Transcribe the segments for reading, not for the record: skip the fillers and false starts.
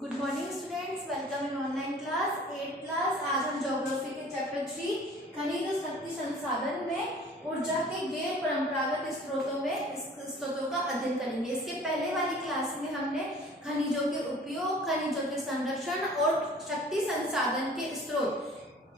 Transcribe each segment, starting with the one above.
Good morning students, welcome in online class 8th class. आज हम geography के chapter 3 खनिज और शक्ति संसाधन में ऊर्जा के गैर परंपरागत स्रोतों का अध्ययन करेंगे। इसके पहले वाली क्लास में हमने खनिजों के उपयोग, खनिजों के संरक्षण और शक्ति संसाधन के स्रोत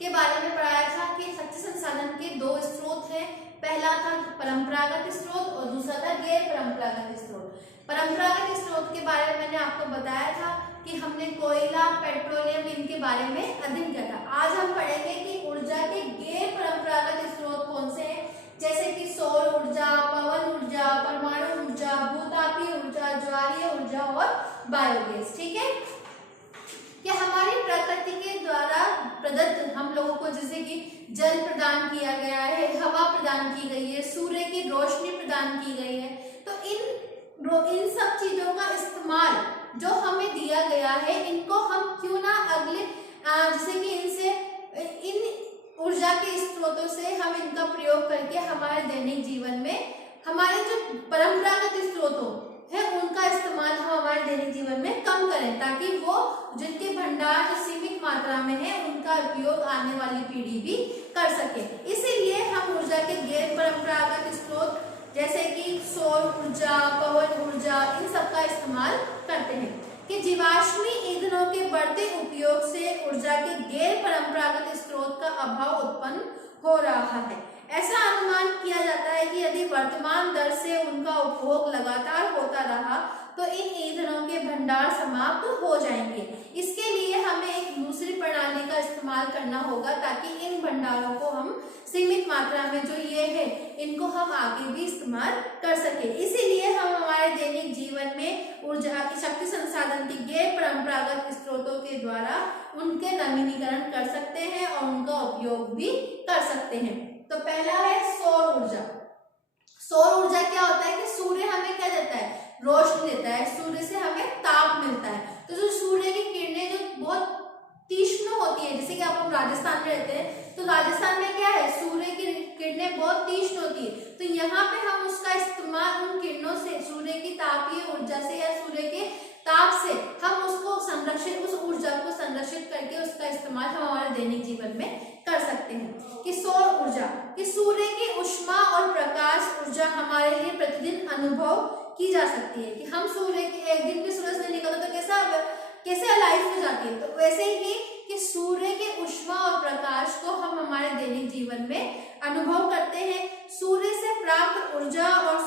के बारे में पढ़ाया था कि शक्ति संसाधन के दो स्रोत हैं। पहला था परंपरागत स्रोत और दूसरा था गैर परंपरागत स्रोत। परंपरागत स्रोत के बारे में मैंने आपको बताया था कि हमने कोयला, पेट्रोलियम इनके बारे में अध्ययन किया था। आज हम पढ़ेंगे कि ऊर्जा के गैर परंपरागत स्रोत कौन से हैं, जैसे कि सौर ऊर्जा, पवन ऊर्जा, परमाणु ऊर्जा, भूतापीय ऊर्जा, ज्वारीय ऊर्जा और बायोगैस। ठीक है, कि हमारी प्रकृति के द्वारा प्रदत्त हम लोगों को जैसे कि जल प्रदान किया गया है, हवा प्रदान की गई है, सूर्य की रोशनी प्रदान की गई है, तो इन सब चीजों का इस्तेमाल जो हमें दिया गया है, इनको हम क्यों ना अगले जैसे कि इन ऊर्जा के स्रोतों से हम इनका प्रयोग करके हमारे दैनिक जीवन में हमारे जो परंपरागत स्रोतों है उनका इस्तेमाल हम हमारे दैनिक जीवन में कम करें, ताकि वो जिनके भंडार जो सीमित मात्रा में है उनका उपयोग आने वाली पीढ़ी भी कर सके। इसीलिए हम ऊर्जा के गैर परंपरागत स्रोत जैसे कि सौर ऊर्जा, पवन ऊर्जा, इन सब का इस्तेमाल करते हैं। कि जीवाश्मी ईंधनों के बढ़ते उपयोग से ऊर्जा के गैर परंपरागत स्रोत का अभाव उत्पन्न हो रहा है। ऐसा अनुमान किया जाता है कि यदि वर्तमान दर से उनका उपभोग लगातार होता रहा तो इन ईंधनों के भंडार समाप्त हो जाएंगे। इसके लिए हमें एक दूसरी प्रणाली का इस्तेमाल करना होगा, ताकि इन भंडारों को हम सीमित मात्रा में जो ये है इनको हम आगे भी इस्तेमाल कर सके। इसीलिए हम हमारे दैनिक जीवन में ऊर्जा की शक्ति संसाधन की गैर परंपरागत स्रोतों के द्वारा उनके नवीनीकरण कर सकते हैं और उनका उपयोग भी कर सकते हैं। तो पहला है सौर ऊर्जा। सौर ऊर्जा क्या होता है कि सूर्य हमें क्या देता है, रोशनी देता है, सूर्य से हमें ताप मिलता है। तो जो सूर्य की किरणें जो बहुत तीक्ष्ण होती है, जैसे कि आप लोग राजस्थान में रहते हैं तो राजस्थान में क्या है, सूर्य की किरणें बहुत तीक्ष्ण होती है, तो यहाँ पे हम उसका इस्तेमाल उन किरणों से, सूर्य की तापीय ऊर्जा से या सूर्य के ताप से हम उसको संरक्षित, उस ऊर्जा को संरक्षित करके उसका इस्तेमाल हम हमारे दैनिक जीवन में कर सकते हैं। कि सौर ऊर्जा, कि सूर्य की ऊष्मा और प्रकाश ऊर्जा हमारे लिए प्रतिदिन अनुभव की जा सकती है। कि हम सूर्य के एक दिन भी सूरज नहीं निकलता तो कैसे लाइफ हो जाती है, तो वैसे ही कि सूर्य के ऊष्मा और प्रकाश को हम हमारे दैनिक जीवन में अनुभव करते हैं। सूर्य से प्राप्त ऊर्जा और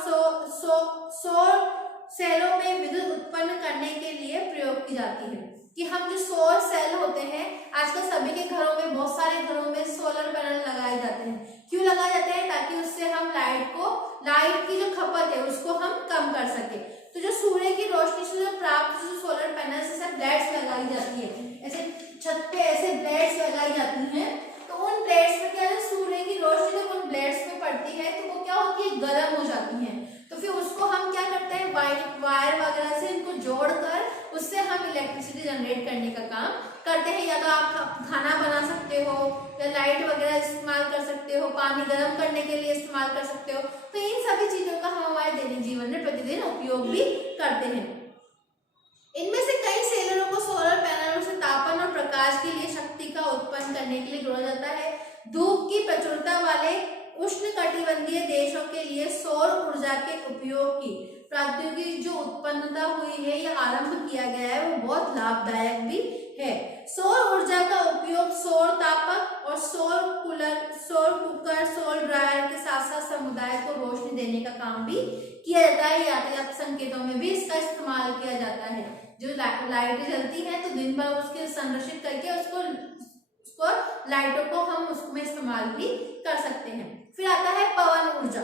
सौर सेलों में विद्युत उत्पन्न करने के लिए प्रयोग की जाती है। कि हम जो सौर सेल होते हैं, आजकल सभी के घरों में, बहुत सारे घरों में सोलर पैनल लगाए जाते हैं। क्यों लगाए जाते हैं, ताकि उससे हम लाइट की जो खपत है उसको हम कम कर सके। तो जो सूर्य की रोशनी से जो प्राप्त जो सोलर पैनल से प्लेट्स लगाई जाती है, ऐसे छत पे ऐसे प्लेट्स लगाई जाती हैं, तो उन प्लेट्स पे क्या है, सूर्य की रोशनी जब उन प्लेट्स पे पड़ती है तो वो क्या होती है, गर्म हो जाती है। तो फिर उसको हम क्या करते हैं, वायर वगैरह से इनको जोड़कर उससे हम इलेक्ट्रिसिटी जनरेट करने का काम करते हैं। या तो आप खाना बना सकते हो, या लाइट वगैरह इस्तेमाल कर सकते हो, पानी गर्म करने के लिए इस्तेमाल कर सकते हो। तो इन सभी चीजों का हम हमारे दैनिक जीवन में प्रतिदिन उपयोग भी करते हैं। इनमें से कई सेलों को सोलर पैनलों से तापन और प्रकाश के लिए शक्ति का उत्पन्न करने के लिए जोड़ा जाता है। धूप की प्रचुरता वाले उष्णकटिबंधीय देशों के लिए सौर ऊर्जा के उपयोग की प्रौद्योगिकी जो उत्पन्नता हुई है या आरंभ किया गया है वो बहुत लाभदायक भी है। सौर ऊर्जा का उपयोग सौर तापक और सौर कुकर, सौर ड्रायर के साथ साथ समुदाय को रोशनी देने का काम भी किया जाता है। यातायात संकेतों में भी इसका इस्तेमाल किया जाता है। जो लाइटें जलती है तो दिन भर उसके संरक्षित करके उसको लाइटों को हम उसमें इस्तेमाल भी कर सकते हैं। फिर आता है पवन ऊर्जा।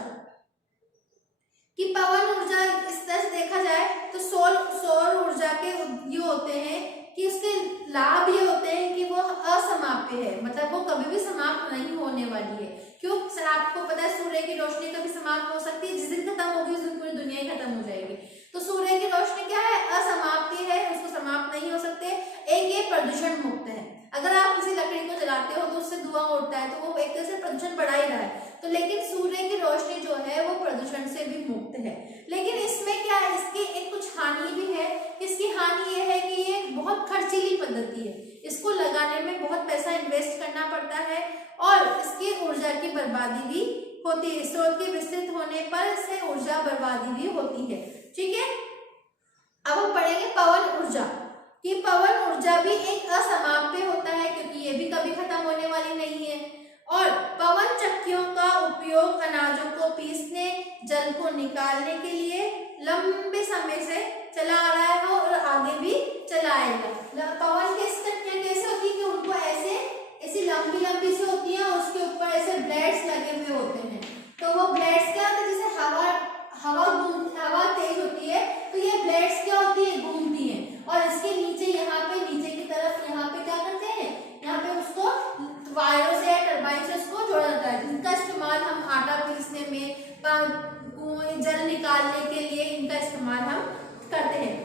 कि पवन ऊर्जा इस तरह से देखा जाए तो सौर ऊर्जा के ये होते हैं कि उसके लाभ ये होते हैं कि वो असमाप्य है, मतलब वो कभी भी समाप्त नहीं होने वाली है। क्यों, आपको पता है सूर्य की रोशनी कभी समाप्त हो सकती है, जिस दिन खत्म होगी उस दिन पूरी दुनिया ही खत्म हो जाएगी। तो सूर्य की रोशनी क्या है, असमाप्ति है, उसको समाप्त नहीं हो सकते। एक ये प्रदूषण मुक्त है। अगर आप किसी लकड़ी को जलाते हो तो उससे धुआं उठता है, तो वो एक तरह से प्रदूषण बढ़ा ही रहा है। तो लेकिन सूर्य की रोशनी जो है वो प्रदूषण से भी मुक्त है। लेकिन इसमें क्या है, इसकी एक कुछ हानि भी है। इसकी हानि ये है कि ये बहुत बहुत खर्चीली पद्धति है, इसको लगाने में बहुत पैसा इन्वेस्ट करना पड़ता है और इसकी ऊर्जा की बर्बादी भी होती है। स्रोत के विस्तृत होने पर इससे ऊर्जा बर्बादी भी होती है। ठीक है, अब हम पढ़ेंगे पवन ऊर्जा कि पवन ऊर्जा भी एक असमाप्य होता है क्योंकि ये भी कभी खत्म होने वाली नहीं है। और पवन चक्कियों का उपयोग अनाजों को पीसने, जल को निकालने के लिए लंबे समय से चला आ रहा है और आगे भी चलाएगा। पवन की चक्कियां कैसे होती है कि उनको ऐसी लंबी लंबी से होती है और उसके ऊपर ऐसे ब्लेड्स लगे हुए होते हैं। तो वो ब्लेड्स क्या होते हैं, जैसे हवा तेज होती है तो ये ब्लेड्स क्या होती है, घूमती है और इसके नीचे यहाँ पे नीचे की तरफ यहाँ पे क्या करते हैं, यहाँ पे उसको वायरों से या टरबाइन से उसको जोड़ा जाता है, जिनका इस्तेमाल हम आटा पीसने में, जल निकालने के लिए इनका इस्तेमाल हम करते हैं।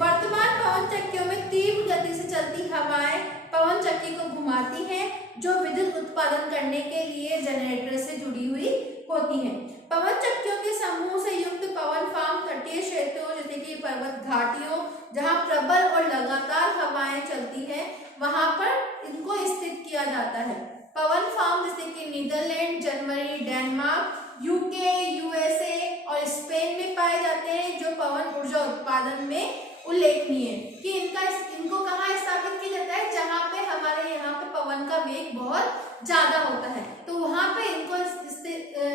वर्तमान पवन चक्कियों में तीव्र गति से चलती हवाएं पवन चक्की को घुमाती हैं जो विद्युत उत्पादन करने के लिए जनरेटर से जुड़ी हुई होती हैं। पवन चक्कियों के समूह से युक्त पवन फार्म तटीय क्षेत्रों जैसे कि पर्वत घाटियों जहां प्रबल और लगातार हवाएं चलती हैं वहां पर इनको स्थित किया जाता है। पवन फार्म जैसे कि Netherland, Germany, Denmark, UK, USA और स्पेन में पाए जाते हैं जो पवन ऊर्जा उत्पादन में उल्लेखनीय है कि इनको कहाँ स्थापित किया जाता है, जहाँ पे हमारे यहाँ पे पवन का वेग बहुत ज्यादा होता है तो वहां पे इनको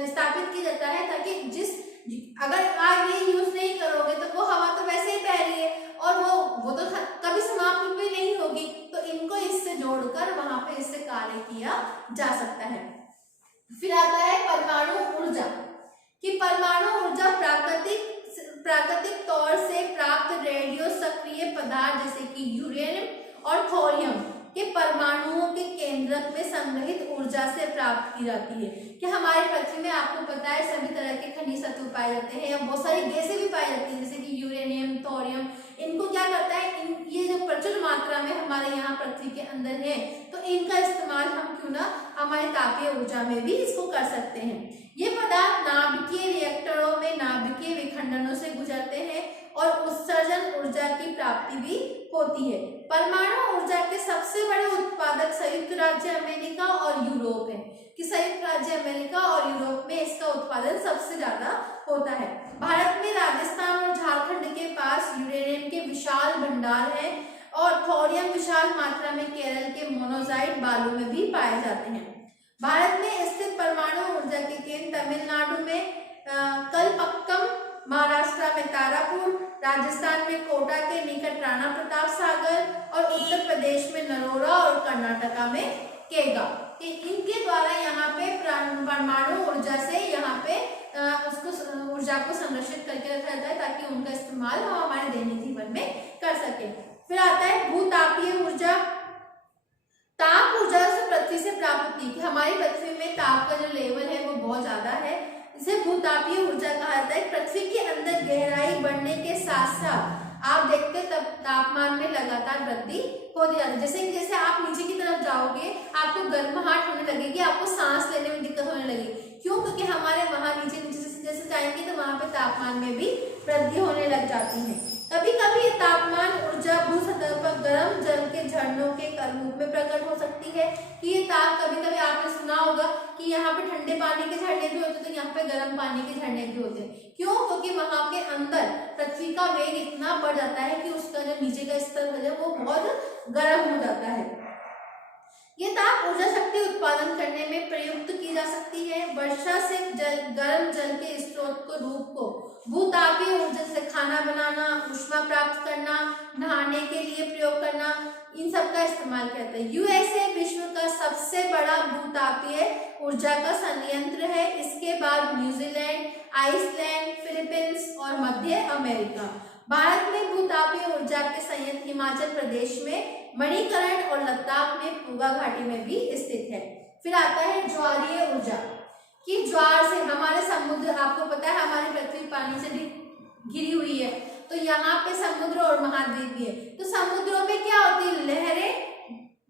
स्थापित किया जाता है ताकि अगर आप ये यूज नहीं करोगे तो वो हवा तो वैसे ही बह रही है और वो तो कभी समाप्त भी नहीं होगी, तो इनको इससे जोड़कर वहां पे इससे कार्य किया जा सकता है। फिर आता है परमाणु ऊर्जा कि परमाणु ऊर्जा प्राकृतिक तौर से प्राप्त रेडियो सक्रिय पदार्थ जैसे कि यूरेनियम और थोरियम के परमाणुओं के केंद्रक में संग्रहित ऊर्जा से प्राप्त की जाती है। कि हमारे पृथ्वी में आपको पता है सभी तरह के खनिज तत्व पाए जाते हैं या बहुत सारी गैसें भी पाई जाती है जैसे कि यूरेनियम, थोरियम, इनको क्या करता है ये जो प्रचुर मात्रा में हमारे यहाँ पृथ्वी के अंदर है तो इनका इस्तेमाल हम क्यों ना हमारी तापीय ऊर्जा में भी इसको कर सकते हैं। ये पदार्थ नाभिकीय रिएक्टरों में नाभिकीय विखंडनों से गुजरते हैं और उत्सर्जन ऊर्जा की प्राप्ति भी होती है। परमाणु ऊर्जा के सबसे बड़े उत्पादक संयुक्त राज्य अमेरिका और यूरोप है कि संयुक्त राज्य अमेरिका और यूरोप में इसका उत्पादन सबसे ज्यादा होता है। भारत में राजस्थान और झारखंड के पास यूरेनियम के विशाल भंडार हैं और थोरियम विशाल मात्रा में केरल के मोनोजाइट बालू में भी पाए जाते हैं। भारत में स्थित परमाणु ऊर्जा के केंद्र तमिलनाडु में कलपक्कम, महाराष्ट्र में तारापुर, राजस्थान में कोटा के निकट राणा प्रताप सागर और उत्तर प्रदेश में नरोरा और कर्नाटका में केगा। इनके द्वारा यहाँ पे परमाणु ऊर्जा से यहाँ पे उसको ऊर्जा को संरक्षित करके रखा जाता है ताकि उनका इस्तेमाल हम हमारे दैनिक जीवन में कर सके। फिर आता है भूतापीय ऊर्जा। ताप ऊर्जा से पृथ्वी से प्राप्त होती है। हमारी पृथ्वी में ताप का जो लेवल है वो बहुत ज्यादा है, इसे भूतापीय ऊर्जा कहा जाता है। पृथ्वी के अंदर गहराई बढ़ने के साथ साथ आप देखते तब तापमान में लगातार वृद्धि होती जाती है। जैसे आप नीचे की तरफ जाओगे आपको गर्माहट होने लगेगी, आपको सांस लेने में दिक्कत होने लगेगी। क्यों? क्योंकि हमारे वहां नीचे जैसे जाएंगे तो वहां पे तापमान में भी वृद्धि होने लग जाती है। कभी कभी ये तापमान ऊर्जा भू सतह पर गर्म जल के झरनों के रूप में प्रकट हो सकती है कि ये ताप कभी कभी आपने सुना होगा कि यहाँ पे ठंडे पानी के झरने भी होते हैं तो यहाँ पे गर्म पानी के झरने भी होते हैं। क्यों? क्योंकि वहां के अंदर पृथ्वी का वेग इतना बढ़ जाता है कि उसका जो नीचे का स्तर है वो बहुत गर्म हो जाता है। ये ताप ऊर्जा शक्ति उत्पादन करने में प्रयुक्त की जा सकती है। वर्षा से गर्म जल के स्रोत को रूप को भूतापीय ऊर्जा से खाना बनाना, ऊष्मा प्राप्त करना, नहाने के लिए प्रयोग करना, इन सब का इस्तेमाल किया जाता है। यूएसए विश्व का सबसे बड़ा भूतापीय ऊर्जा का संयंत्र है। इसके बाद न्यूजीलैंड, आइसलैंड, फिलीपींस और मध्य अमेरिका। भारत में भूतापीय ऊर्जा के संयंत्र हिमाचल प्रदेश में, मणिकरण और लद्दाख में पूगा घाटी में भी स्थित है। फिर आता है ज्वारीय ऊर्जा कि ज्वार से हमारे समुद्र, आपको पता है हमारी पृथ्वी पानी से घिरी हुई है तो यहाँ पे समुद्र और महाद्वीप भी है। तो समुद्रों में क्या होती है, लहरें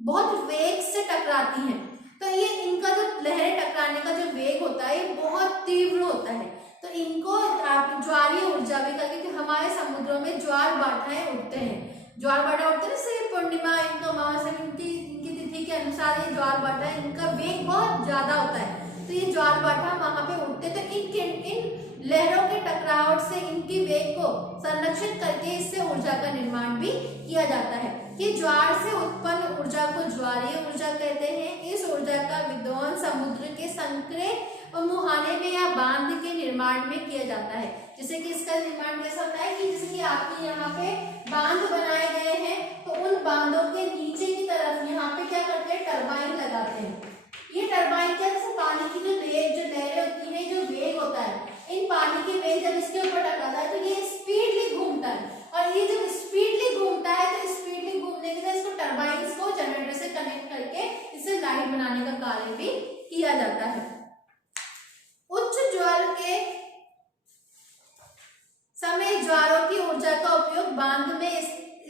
बहुत वेग से टकराती हैं। तो ये इनका जो लहरें टकराने का जो वेग होता है ये बहुत तीव्र होता है। तो इनको आप ज्वारीय ऊर्जा भी कहते हैं कि हमारे समुद्रों में ज्वार भाटाएं उठते हैं। ज्वार भाटा उठते हैं जैसे पूर्णिमा, इनको अमावस्या, इनकी इनकी तिथि के अनुसार ये ज्वार भाटा, इनका वेग बहुत ज्यादा होता है, तो ये ज्वार भाटा वहां पे उठते, तो इन लहरों के टकराव से इनकी वेग को संरक्षित करके इससे ऊर्जा का निर्माण भी किया जाता है। कि ज्वार से उत्पन्न ऊर्जा को ज्वारीय ऊर्जा कहते हैं। इस ऊर्जा का विद्वान समुद्र के संकरे और मुहाने में या बांध के निर्माण में किया जाता है। जैसे कि इसका निर्माण कैसा होता है कि जैसे कि आपके यहाँ पे बांध बनाए गए हैं, तो उन बांधों के नीचे की तरफ यहाँ पे क्या करते हैं, टरबाइन लगाते हैं। ये टरबाइन क्या, जैसे पानी की जो लहरें होती है, जो वेग होता है, इन पानी के वेग जब इसके ऊपर टकराता है तो ये स्पीडली घूमता है, और ये जब स्पीडली घूमता है तो स्पीडली घूमने के बाद इसको टरबाइंस को जनरेटर से कनेक्ट करके इससे लाइट बनाने का कार्य भी किया जाता है। उच्च ज्वार के समय ज्वारों की ऊर्जा का उपयोग बांध में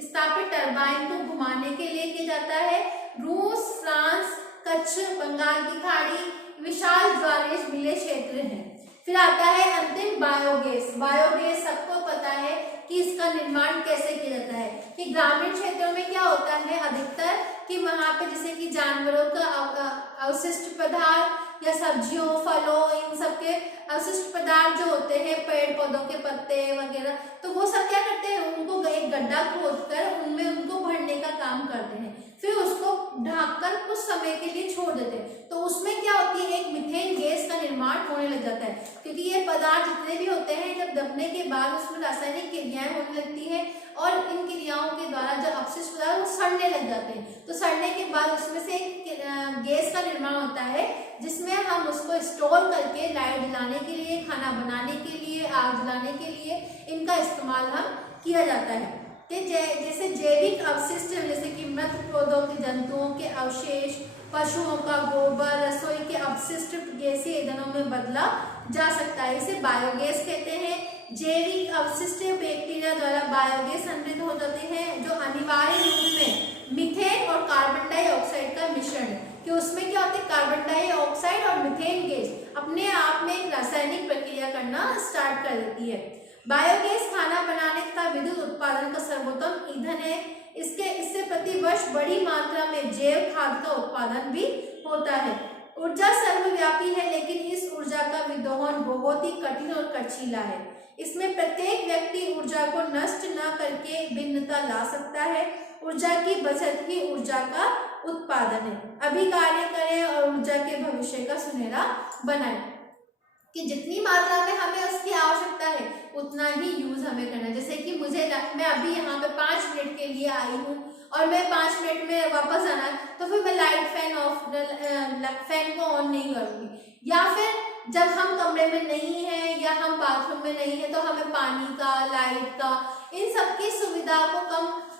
स्थापित टरबाइन को घुमाने के लिए किया जाता है। रूस, फ्रांस, कच्छ, बंगाल की खाड़ी विशाल ज्वारेश मिले क्षेत्र हैं। फिर आता है अंतिम बायोगैस। बायोगैस सबको पता है कि इसका निर्माण कैसे किया जाता है। कि ग्रामीण क्षेत्रों में क्या होता है अधिकतर कि वहां पे जैसे कि जानवरों का अवशिष्ट पदार्थ या सब्जियों, फलों, इन सब के अवशिष्ट पदार्थ जो होते हैं, पेड़ पौधों के पत्ते वगैरह, तो वो सब क्या करते हैं, उनको एक गड्ढा खोदकर उनमें उनको भरने का काम करते हैं, फिर उसको ढककर कुछ समय के लिए छोड़ देते हैं। तो उसमें क्या होती है, एक मीथेन गैस का निर्माण होने लग जाता है, क्योंकि ये पदार्थ जितने भी होते हैं जब दबने के बाद उसमें रासायनिक क्रियाएं होने लगती है और इन क्रियाओं के द्वारा जो अपशिष्ट पदार्थ वो सड़ने लग जाते हैं। तो सड़ने के बाद उसमें से एक गैस का निर्माण होता है जिसमें हम उसको स्टोर करके लाइट जलाने के लिए, खाना बनाने के लिए, आग जलाने के लिए इनका इस्तेमाल हम किया जाता है। कि जैसे जैविक अपशिष्ट जैसे कि मृत पौधों के जंतुओं के अवशेष, पशुओं का गोबर, रसोई के अपशिष्ट गैसीय ईंधनों में बदला जा सकता है, इसे बायोगैस कहते हैं। जैविक अपशिष्ट बैक्टीरिया द्वारा बायोगैस संवृद्ध हो जाते हैं, जो अनिवार्य रूप में मीथेन और कार्बन डाइऑक्साइड का मिश्रण है। कि उसमें क्या होता है, कार्बन डाइऑक्साइड और मीथेन गैस अपने आप में एक रासायनिक प्रक्रिया करना स्टार्ट कर देती है। बायोगैस खाना बनाने तथा विद्युत उत्पादन का सर्वोत्तम ईंधन है। इससे प्रति वर्ष बड़ी मात्रा में जैव खाद का उत्पादन भी होता है। ऊर्जा सर्वव्यापी है, लेकिन इस ऊर्जा का विदोहन बहुत ही कठिन और खर्चीला है। इसमें प्रत्येक व्यक्ति ऊर्जा को नष्ट न करके भिन्नता ला सकता है। ऊर्जा की बचत ही ऊर्जा का उत्पादन है। अभी कार्य करें और ऊर्जा के भविष्य का सुनहरा बनाएं। कि जितनी मात्रा में हमें उसकी आवश्यकता है उतना ही यूज हमें करना है। जैसे कि मैं अभी यहाँ पे 5 मिनट के लिए आई हूँ और मैं 5 मिनट में वापस आना है, तो फिर मैं लाइट फैन को ऑन नहीं करूँगी। या फिर जब हम कमरे में नहीं हैं या हम बाथरूम में नहीं है तो हमें पानी का, लाइट का, इन सब की सुविधा को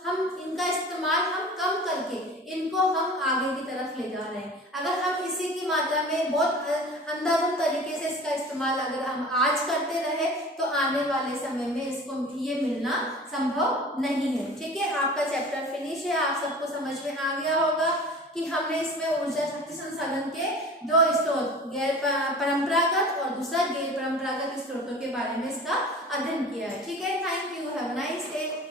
इनका इस्तेमाल हम कम करके इनको हम आगे की तरफ ले जा रहे हैं। अगर हम इसी की मात्रा में बहुत अंधाधुंध तरीके से इसका इस्तेमाल अगर हम आज करते रहे तो आने वाले समय में इसको ये मिलना संभव नहीं है। ठीक है, आपका चैप्टर फिनिश है। आप सबको समझ में आ गया होगा कि हमने इसमें ऊर्जा शक्ति संसाधन के 2 स्रोत, गैर परंपरागत और दूसरा गैर परंपरागत स्रोतों के बारे में इसका अध्ययन किया है। ठीक है, thank you, have a nice day.